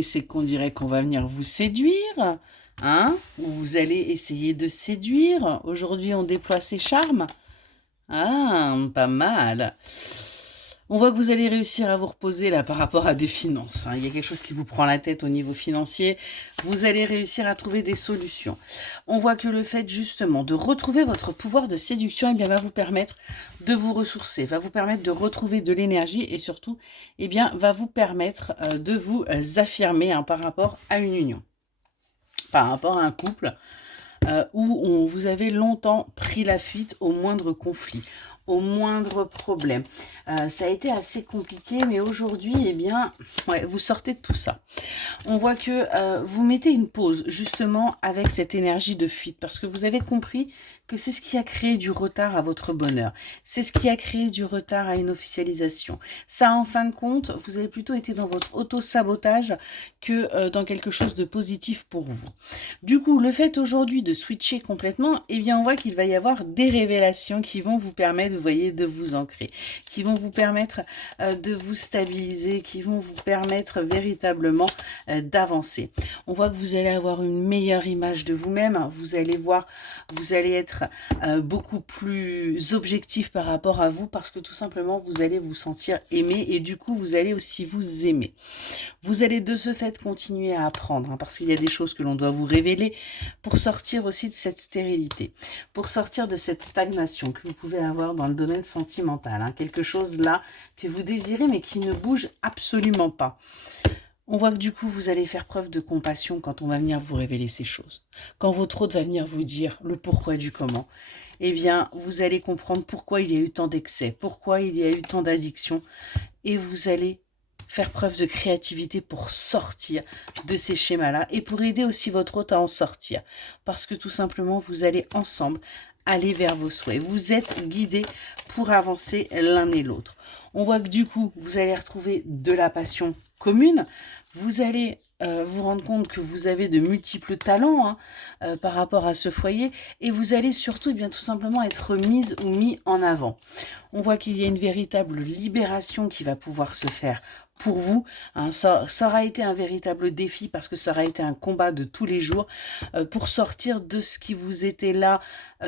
Et c'est qu'on dirait qu'on va venir vous séduire, hein? Ou vous allez essayer de séduire. Aujourd'hui, on déploie ses charmes. Ah, pas mal. On voit que vous allez réussir à vous reposer là par rapport à des finances, hein. Il y a quelque chose qui vous prend la tête au niveau financier. Vous allez réussir à trouver des solutions. On voit que le fait justement de retrouver votre pouvoir de séduction, eh bien, va vous permettre de vous ressourcer, va vous permettre de retrouver de l'énergie et surtout, eh bien, va vous permettre de vous affirmer, hein, par rapport à une union, par rapport à un couple où vous avez longtemps pris la fuite au moindre conflit, au moindre problème. Ça a été assez compliqué, mais aujourd'hui, eh bien, ouais, vous sortez de tout ça. On voit que vous mettez une pause, justement, avec cette énergie de fuite, parce que vous avez compris que c'est ce qui a créé du retard à votre bonheur. C'est ce qui a créé du retard à une officialisation. Ça, en fin de compte, vous avez plutôt été dans votre auto-sabotage que dans quelque chose de positif pour vous. Du coup, le fait aujourd'hui de switcher complètement, eh bien, on voit qu'il va y avoir des révélations qui vont vous permettre, vous voyez, de vous ancrer, qui vont vous permettre de vous stabiliser, qui vont vous permettre véritablement d'avancer. On voit que vous allez avoir une meilleure image de vous-même, vous allez voir, vous allez être beaucoup plus objectif par rapport à vous parce que tout simplement, vous allez vous sentir aimé et du coup, vous allez aussi vous aimer. Vous allez de ce fait continuer à apprendre, hein, parce qu'il y a des choses que l'on doit vous révéler pour sortir aussi de cette stérilité, pour sortir de cette stagnation que vous pouvez avoir dans le domaine sentimental, hein, quelque chose là que vous désirez mais qui ne bouge absolument pas. On voit que du coup, vous allez faire preuve de compassion quand on va venir vous révéler ces choses. Quand votre hôte va venir vous dire le pourquoi du comment, eh bien, vous allez comprendre pourquoi il y a eu tant d'excès, pourquoi il y a eu tant d'addictions, et vous allez faire preuve de créativité pour sortir de ces schémas-là et pour aider aussi votre hôte à en sortir. Parce que tout simplement, vous allez ensemble aller vers vos souhaits. Vous êtes guidés pour avancer l'un et l'autre. On voit que du coup, vous allez retrouver de la passion commune. Vous allez vous rendre compte que vous avez de multiples talents, hein, par rapport à ce foyer et vous allez surtout, eh bien, tout simplement être mise ou mis en avant. On voit qu'il y a une véritable libération qui va pouvoir se faire pour vous, hein. Ça aura été un véritable défi parce que ça aura été un combat de tous les jours pour sortir de ce qui vous était là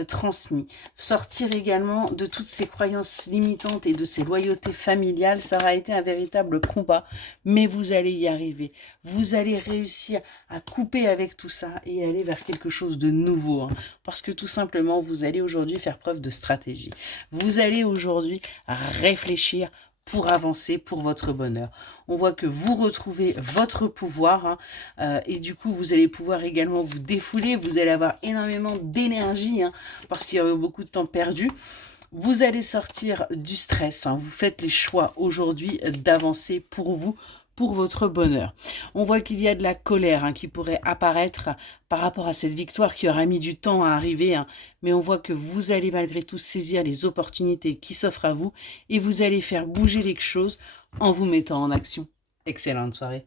transmis. Sortir également de toutes ces croyances limitantes et de ces loyautés familiales, ça aura été un véritable combat, mais vous allez y arriver. Vous allez réussir à couper avec tout ça et aller vers quelque chose de nouveau, hein, parce que tout simplement, vous allez aujourd'hui faire preuve de stratégie. Vous allez aujourd'hui réfléchir pour avancer, pour votre bonheur. On voit que vous retrouvez votre pouvoir, hein, et du coup, vous allez pouvoir également vous défouler. Vous allez avoir énormément d'énergie, hein, parce qu'il y a eu beaucoup de temps perdu. Vous allez sortir du stress, hein. Vous faites les choix aujourd'hui d'avancer pour vous, pour votre bonheur. On voit qu'il y a de la colère, hein, qui pourrait apparaître par rapport à cette victoire qui aura mis du temps à arriver, hein, mais on voit que vous allez malgré tout saisir les opportunités qui s'offrent à vous et vous allez faire bouger les choses en vous mettant en action. Excellente soirée.